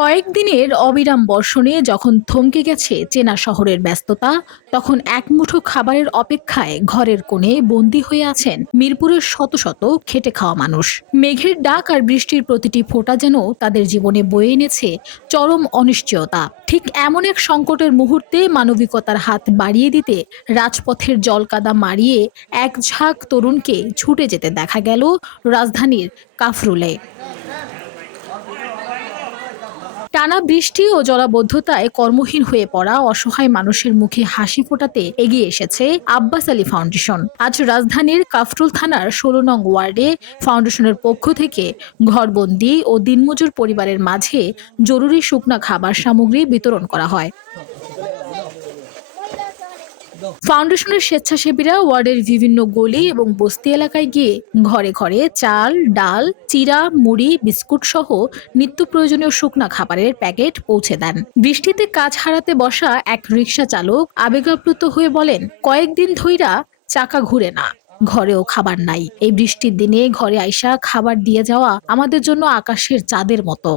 কয়েকদিনের অবিরাম বর্ষণে যখন থমকে গেছে চেনা শহরের ব্যস্ততা, তখন এক মুঠো খাবারের অপেক্ষায় ঘরের কোণে বন্দী হয়ে আছেন মিরপুরের শত শত খেটে খাওয়া মানুষ। মেঘের ডাক আর বৃষ্টির প্রতিটি ফোঁটা যেন তাদের জীবনে বয়ে এনেছে চরম অনিশ্চয়তা। ঠিক এমন এক সংকটের মুহূর্তে মানবিকতার হাত বাড়িয়ে দিতে রাজপথের জলকাদা মারিয়ে এক ঝাঁক তরুণকে ছুটে যেতে দেখা গেল রাজধানীর কাফরুলে। টানা বৃষ্টি ও জলাবদ্ধতায় কর্মহীন হয়ে পড়া অসহায় মানুষের মুখে হাসি ফোটাতে এগিয়ে এসেছে আব্বাস আলী ফাউন্ডেশন। আজ রাজধানীর কাফরুল থানার ১৬ নং ওয়ার্ডে ফাউন্ডেশনের পক্ষ থেকে ঘরবন্দি ও দিনমজুর পরিবারের মাঝে জরুরি শুকনা খাবার সামগ্রী বিতরণ করা হয়। ফাউন্ডেশনের স্বেচ্ছাসেবীরা ওয়ার্ডের বিভিন্ন গলি এবং বস্তি এলাকায় গিয়ে ঘরে ঘরে চাল, ডাল, চিড়া, মুড়ি, বিস্কুট সহ নিত্য প্রয়োজনীয় শুকনা খাবারের প্যাকেট পৌঁছে দেন। বৃষ্টিতে কাজ হারাতে বসা এক রিকশা চালক আবেগাপ্লুত হয়ে বলেন, কয়েকদিন ধইরা চাকা ঘুরে না, ঘরেও খাবার নাই। এই বৃষ্টির দিনে ঘরে আইসা খাবার দিয়ে যাওয়া আমাদের জন্য আকাশের চাঁদের মতো।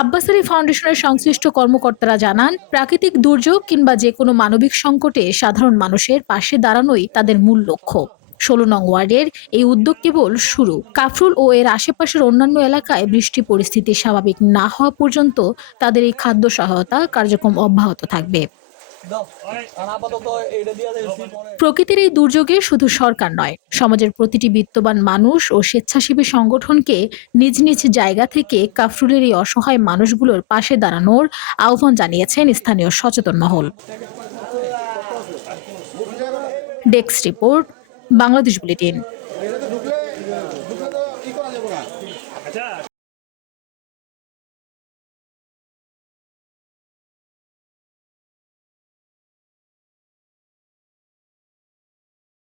আব্বাস আলী ফাউন্ডেশনের সংশ্লিষ্ট কর্মকর্তারা জানান, প্রাকৃতিক দুর্যোগ কিংবা যে কোনো মানবিক সংকটে সাধারণ মানুষের পাশে দাঁড়ানোই তাদের মূল লক্ষ্য। ১৬ নং ওয়ার্ডের এই উদ্যোগ কেবল শুরু। কাফরুল ও এর আশেপাশের অন্যান্য এলাকায় বৃষ্টি পরিস্থিতি স্বাভাবিক না হওয়া পর্যন্ত তাদের এই খাদ্য সহায়তা কার্যক্রম অব্যাহত থাকবে। প্রকৃতির এই দুর্যোগে শুধু সরকার নয়, সমাজের প্রতিটি বিত্তবান মানুষ ও স্বেচ্ছাসেবী সংগঠনকে নিজ নিজ জায়গা থেকে কাফরুলের এই অসহায় মানুষগুলোর পাশে দাঁড়ানোর আহ্বান জানিয়েছেন স্থানীয় সচেতন মহল। Desk report, Bangladesh bulletin.